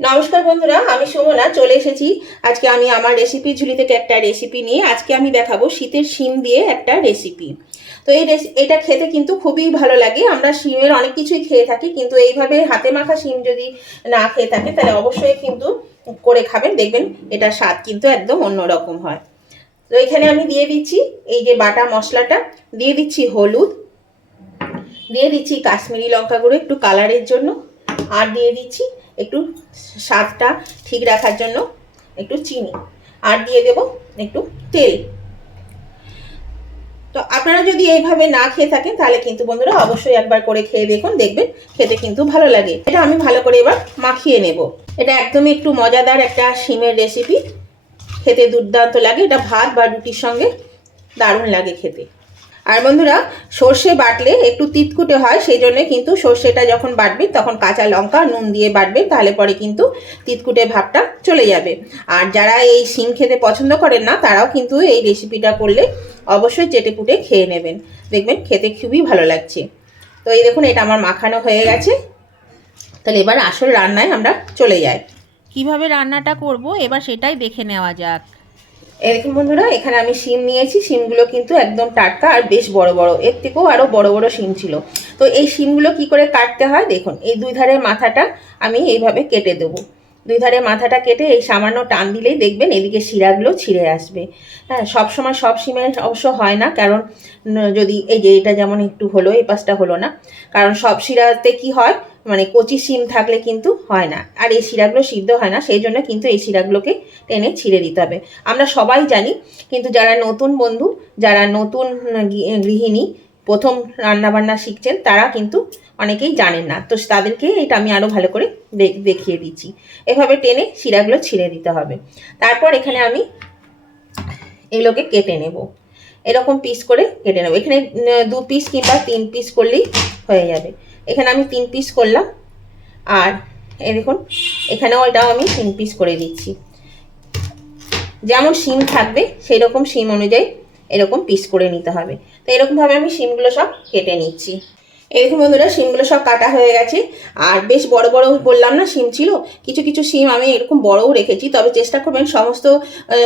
নমস্কার বন্ধুরা, আমি সুমনা, চলে এসেছি। আজকে আমি আমার রেসিপি ঝুলি থেকে একটা রেসিপি নিয়ে, আজকে আমি দেখাবো শীতের শিম দিয়ে একটা রেসিপি তো এই এটা খেতে কিন্তু খুবই ভালো লাগে, আমরা শিমের অনেক কিছুই খেয়ে থাকি, কিন্তু এইভাবে হাতে মাখা শিম যদি না খেয়ে থাকে, তাহলে অবশ্যই কিন্তু করে খাবেন, দেখবেন এটা স্বাদ কিন্তু একদম অন্যরকম হয়। তো এখানে আমি দিয়ে দিচ্ছি এই যে বাটা মশলাটা, দিয়ে দিচ্ছি হলুদ, দিয়ে দিচ্ছি কাশ্মীরি লঙ্কা গুঁড়ো, একটু কালারের জন্য, আর দিয়ে দিচ্ছি একটু স্বাদটা ঠিক রাখার জন্য একটু চিনি। আর দিয়ে দেব একটু তেল। তো আপনারা যদি এইভাবে না খেয়ে থাকেন, তাহলে কিন্তু বন্ধুরা অবশ্যই একবার করে খেয়ে দেখুন, দেখবেন খেতে কিন্তু ভালো লাগে। এটা আমি ভালো করে এবার মাখিয়ে নেব। এটা একদমই একটু মজাদার একটা শিমের রেসিপি খেতে দুর্দান্ত লাগে। এটা ভাত বা রুটির সঙ্গে দারুণ লাগে খেতে। আর বন্ধুরা, সর্ষে বাটলে একটু তিতকুটে হয়, সেই জন্য কিন্তু সর্ষেটা যখন বাটবে, তখন কাঁচা লঙ্কা, নুন দিয়ে বাটবে, তাহলে পরে কিন্তু তিতকুটে ভাবটা চলে যাবে। আর যারা এই শিম খেতে পছন্দ করেন না, তারাও কিন্তু এই রেসিপিটা করলে অবশ্যই চেটে পুটে খেয়ে নেবেন। দেখবেন খেতে খুবই ভালো লাগছে। তো এই দেখুন, এটা আমার মাখানো হয়ে গেছে। তাহলে এবার আসল রান্নায় আমরা চলে যাই। কীভাবে রান্নাটা করব, এবার সেটাই দেখে নেওয়া যাক। এরকম বন্ধুরা, এখানে আমি শিম নিয়েছি। শিমগুলো কিন্তু একদম টাটকা আর বেশ বড় বড়। এর থেকেও আরও বড় বড় শিম ছিল। তো এই শিমগুলো কি করে কাটতে হয় দেখুন, এই দুই ধারের মাথাটা আমি এইভাবে কেটে দেবো। দুই ধারে মাথাটা কেটে এই সামান্য টান দিলেই দেখবেন এদিকে শিরাগুলো ছিঁড়ে আসবে। হ্যাঁ সব সময় সব শিমের অবশ্য হয় না, কারণ যদি এই যে এটা যেমন একটু হলো, এই পাশটা হলো না। কারণ সব শিরাতে কি হয় মানে কচি শিম থাকলে কিন্তু হয় না। আর এই শিরাগুলো সিদ্ধ হয় না, সেই জন্য কিন্তু এই শিরাগুলোকে টেনে ছিঁড়ে দিতে হবে। আমরা সবাই জানি, কিন্তু যারা নতুন বন্ধু, যারা নতুন গৃহিণী, প্রথম রান্নাবান্না শিখছেন, তারা কিন্তু অনেকেই জানেন না। তো তাদেরকে এটা আমি আরও ভালো করে দেখিয়ে দিচ্ছি। এভাবে টেনে শিরাগুলো ছিঁড়ে দিতে হবে। তারপর এখানে আমি এগুলোকে কেটে নেব। এরকম পিস করে কেটে নেব। এখানে দু পিস কিংবা তিন পিস করলেই হয়ে যাবে। এখানে আমি তিন পিস করলাম। আর এই দেখুন, এখানেও এটাও আমি তিন পিস করে দিচ্ছি। যেমন সিম থাকবে সেই রকম সিম অনুযায়ী এরকম পিস করে নিতে হবে। তো এরকমভাবে আমি সিমগুলো সব কেটে নিচ্ছি। এরকম বন্ধুরা শিমগুলো সব কাটা হয়ে গেছে। আর বেশ বড় বড় বললাম না শিম ছিল। কিছু কিছু শিম আমি এরকম বড়ও রেখেছি, তবে চেষ্টা করবেন সমস্ত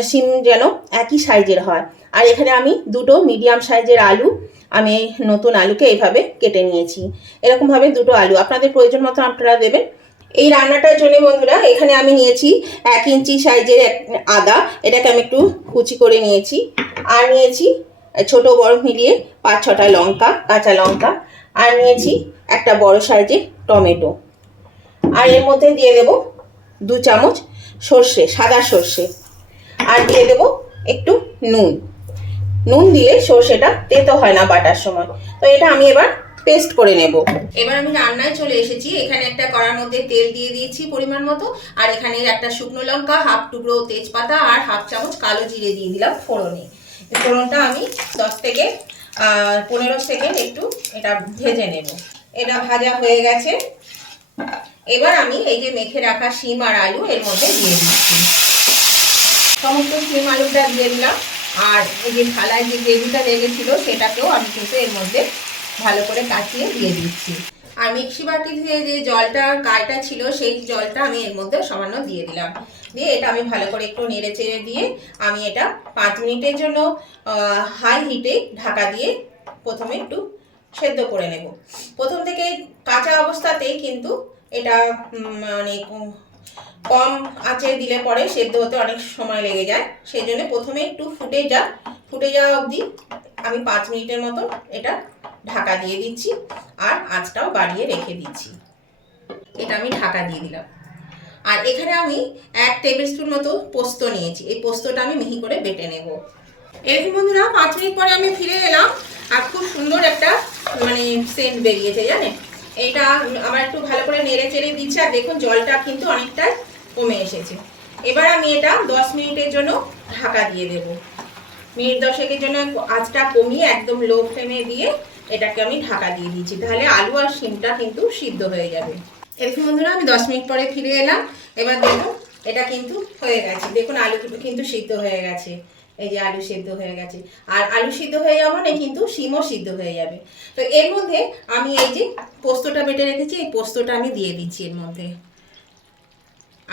শিম যেন একই সাইজের হয়। আর এখানে আমি দুটো মিডিয়াম সাইজের আলু, আমি নতুন আলুকে এইভাবে কেটে নিয়েছি। এরকমভাবে দুটো আলু। আপনাদের প্রয়োজন মতো আপনারা দেবেন। এই রান্নাটার জন্য বন্ধুরা, এখানে আমি নিয়েছি এক ইঞ্চি সাইজের আদা। এটাকে আমি একটু কুচি করে নিয়েছি। আর নিয়েছি ছোট বড় মিলিয়ে পাঁচ ছটা লঙ্কা, কাঁচা লঙ্কা। আর নিয়েছি একটা বড় সাইজের টমেটো। আর এর মধ্যে দিয়ে দেব দু চামচ সর্ষে, সাদা সর্ষে। আর দিয়ে দেব একটু নুন। নুন দিলে সর্ষেটা তেতো হয় না বাটার সময়। তো এটা আমি এবার পেস্ট করে নেব। এবার আমি রান্নায় চলে এসেছি। এখানে একটা কড়ার মধ্যে তেল দিয়ে দিয়েছি পরিমাণ মতো। আর এখানে একটা শুকনো লঙ্কা, হাফ টুকরো তেজপাতা আর হাফ চামচ কালো জিরে দিয়ে দিলাম ফোড়নে। ফোড়নটা আমি দশ থেকে পনেরো সেকেন্ড একটু এটা ভেজে নেব। এটা ভাজা হয়ে গেছে। এবার আমি এই যে মেখে রাখা শিম আর আলু এর মধ্যে দিয়ে দিচ্ছি। সমস্ত শিম আলুটা দিয়ে দিলাম। আর এই যে থালায় যে গ্রেভিটা লেগেছিলো সেটাকেও আমি কিন্তু এর মধ্যে ভালো করে কাটিয়ে দিয়ে দিচ্ছি। আর মিক্সি বাটি ধুয়ে যে জলটা গায়টা ছিল, সেই জলটা আমি এর মধ্যে সামান্য দিয়ে দিলাম। দিয়ে এটা আমি ভালো করে একটু নেড়ে চেড়ে দিয়ে আমি এটা পাঁচ মিনিটের জন্য হাই হিটে ঢাকা দিয়ে প্রথমে একটু সেদ্ধ করে নেব। প্রথম থেকে কাঁচা অবস্থাতেই কিন্তু এটা মানে কম আঁচে দিলে পরে সেদ্ধ হতে অনেক সময় লেগে যায়। সেই জন্য প্রথমে একটু ফুটে যা ফুটে যাওয়া অবধি আমি পাঁচ মিনিটের মতো এটা ঢাকা দিয়ে দিচ্ছি আর আঁচটাও বাড়িয়ে রেখে দিচ্ছি। এটা আমি ঢাকা দিয়ে দিলাম। আর এখানে আমি এক টেবিল স্পুন মতো পোস্ত নিয়েছি। এই পোস্তটা আমি মিহি করে বেটে নেব। এরকম বন্ধুরা, পাঁচ মিনিট পরে আমি ফিরে এলাম আর খুব সুন্দর একটা মানে সেন্ট বেরিয়েছে, জানেন? এটা আমার একটু ভালো করে নেড়ে চেড়ে দিচ্ছে আর দেখুন জলটা কিন্তু অনেকটাই কমে এসেছে। এবার আমি এটা দশ মিনিটের জন্য ঢাকা দিয়ে দেব। মিনিট দশেকের জন্য আঁচটা কমিয়ে একদম লো ফ্লেমে দিয়ে এটাকে আমি ঢাকা দিয়ে দিচ্ছি তাহলে আলু আর শিমটা কিন্তু সিদ্ধ হয়ে যাবে। এরকম বন্ধুরা, আমি দশ মিনিট পরে ফিরে এলাম। এবার দেখুন, এটা কিন্তু হয়ে গেছে। দেখুন, আলু কিন্তু সিদ্ধ হয়ে গেছে। এই যে আলু সিদ্ধ হয়ে গেছে। আর আলু সিদ্ধ হয়ে যাওয়া মানে কিন্তু শিমও সিদ্ধ হয়ে যাবে। তো এর মধ্যে আমি এই যে পোস্তটা বেটে রেখেছি, এই পোস্তটা আমি দিয়ে দিচ্ছি এর মধ্যে।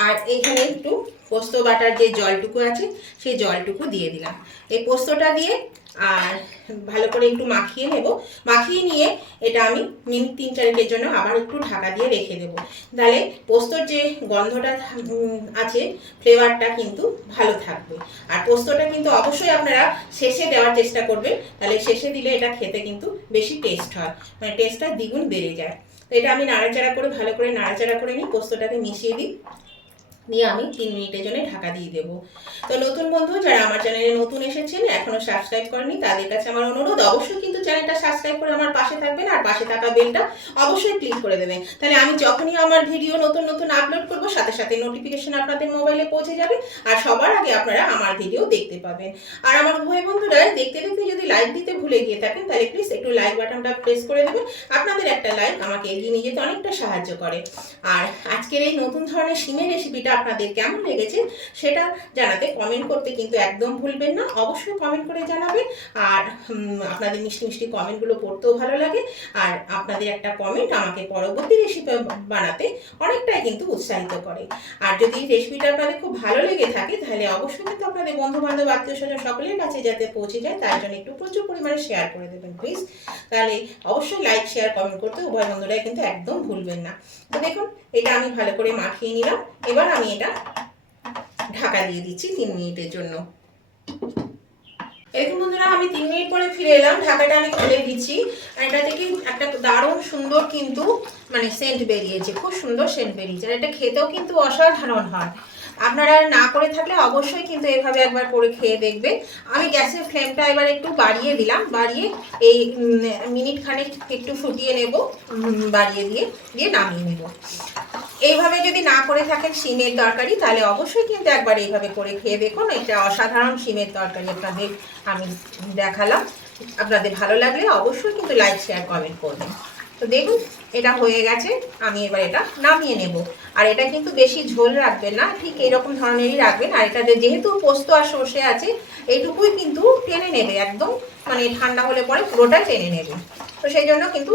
আর এইখানে একটু পোস্ত বাটার যে জলটুকু আছে, সেই জলটুকু দিয়ে দিলাম। এই পোস্তটা দিয়ে আর ভালো করে একটু মাখিয়ে নেব। মাখিয়ে নিয়ে এটা আমি মিনিট তিন চারেকের জন্য আবার একটু ঢাকা দিয়ে রেখে দেবো। তাহলে পোস্তর যে গন্ধটা আছে ফ্লেভারটা কিন্তু ভালো থাকবে। আর পোস্তটা কিন্তু অবশ্যই আপনারা শেষে দেওয়ার চেষ্টা করবেন। তাহলে শেষে দিলে এটা খেতে কিন্তু বেশি টেস্ট হয়। মানে টেস্টটা দ্বিগুণ বেড়ে যায়। তো এটা আমি নাড়াচাড়া করে, ভালো করে নাড়াচাড়া করে নিই পোস্তটাকে মিশিয়ে দিই। দিয়ে আমি তিন মিনিটের জন্য ঢাকা দিয়ে দেবো। তো নতুন বন্ধু যারা আমার চ্যানেলে নতুন এসেছেন এখনও সাবস্ক্রাইব করেনি তাদের কাছে আমার অনুরোধ, অবশ্যই চ্যানেলটা সাবস্ক্রাইব করে আমার পাশে থাকবেন আর পাশে থাকা বেলটা অবশ্যই ক্লিক করে দেবেন। তাহলে আমি যখনই আমার ভিডিও নতুন নতুন আপলোড করব, সাথে সাথে নোটিফিকেশন আপনাদের মোবাইলে পৌঁছে যাবে আর সবার আগে আপনারা আমার ভিডিও দেখতে পাবেন। আর আমার উভয় বন্ধুরা, দেখতে দেখতে যদি লাইক দিতে ভুলে গিয়ে থাকেন, তাহলে প্লিজ একটু লাইক বাটনটা প্রেস করে দেবেন। আপনাদের একটা লাইক আমাকে এগিয়ে নিয়ে যেতে অনেকটা সাহায্য করে। আর আজকের এই নতুন ধরনের সিমের রেসিপিটা আপনাদের কেমন লেগেছে, সেটা জানাতে কমেন্ট করতে কিন্তু একদম ভুলবেন না। অবশ্যই কমেন্ট করে জানাবেন। আর আপনাদের মিষ্টি মিষ্টি কমেন্টগুলো পড়তেও ভালো লাগে। আর আপনাদের একটা কমেন্ট আমাকে পরবর্তী রেসিপি বানাতে অনেকটাই কিন্তু উৎসাহিত করে। আর যদি রেসিপিটা আপনাদের খুব ভালো লেগে থাকে, তাহলে অবশ্যই কিন্তু আপনাদের বন্ধু বান্ধব আত্মীয় স্বজন সকলের কাছে যাতে পৌঁছে যায়, তার জন্য একটু প্রচুর পরিমাণে শেয়ার করে দেবেন প্লিজ তাহলে অবশ্যই লাইক শেয়ার কমেন্ট করতে উভয় বন্ধুরাই কিন্তু একদম ভুলবেন না। তো দেখুন, এটা আমি ভালো করে মাখিয়ে নিলাম। এবার আমি এটা ঢাকা দিয়ে দিচ্ছি তিন মিনিটের জন্য। এরকম বন্ধুরা, আমি তিন মিনিট পরে ফিরে এলাম। ঢাকাটা আমি খুলে দিচ্ছি। আর এটা থেকে একটা দারুণ সুন্দর কিন্তু মানে সেন্ট বেরিয়েছে। খুব সুন্দর সেন্ট বেরিয়েছে। আর এটা খেতেও কিন্তু অসাধারণ হয়। আপনারা না করে থাকলে অবশ্যই কিন্তু এভাবে একবার করে খেয়ে দেখবেন। আমি গ্যাসের ফ্লেমটা এবার একটু বাড়িয়ে দিলাম। বাড়িয়ে এই মিনিট খানেক একটু ফুটিয়ে নেব বাড়িয়ে দিয়ে দিয়ে নামিয়ে নেব। এইভাবে যদি না করে থাকেন শিমের তরকারি, তাহলে অবশ্যই কিন্তু একবার এইভাবে করে খেয়ে দেখুন। এটা অসাধারণ শিমের তরকারি আপনাদের আমি দেখালাম। আপনাদের ভালো লাগলে অবশ্যই কিন্তু লাইক শেয়ার কমেন্ট করবেন। তো দেখুন, এটা হয়ে গেছে। আমি এবার এটা নামিয়ে নেব। আর এটা কিন্তু বেশি ঝোল রাখবেন না, ঠিক এরকম ধরনেরই রাখবেন। আর এটাতে যেহেতু পোস্ত আর সর্ষে আছে, এইটুকুই কিন্তু টেনে নেবে একদম। মানে ঠান্ডা হলে পরে পুরোটাই টেনে নেবে। তো সেই জন্য কিন্তু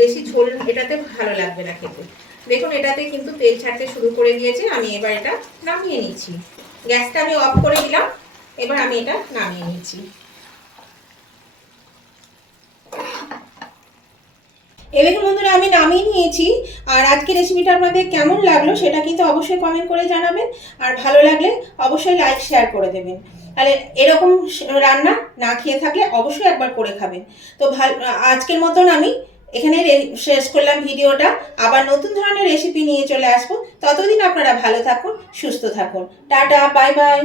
বেশি ঝোল এটাতে ভালো লাগবে না খেতে। দেখুন, এটাতে কিন্তু তেল ছাড়তে শুরু করে দিয়েছে। আমি এবার এটা নামিয়ে নিচ্ছি। গ্যাসটা আমি অফ করে দিলাম। এবার আমি এটা নামিয়ে নিচ্ছি। এরকম বন্ধুরা, আমি নামিয়ে নিয়েছি। আর আজকে রেসিপিটা আপনাদের কেমন লাগল সেটা কিন্তু অবশ্যই কমেন্ট করে জানাবেন। আর ভালো লাগলে অবশ্যই লাইক শেয়ার করে দেবেন। তাহলে এরকম রান্না না খেয়ে থাকলে অবশ্যই একবার করে খাবেন। তো ভালো আজকের মতন আমি এখানে শেষ করলাম ভিডিওটা। আবার নতুন ধরনের রেসিপি নিয়ে চলে আসব। ততদিন আপনারা ভালো থাকুন, সুস্থ থাকুন। Tata bye bye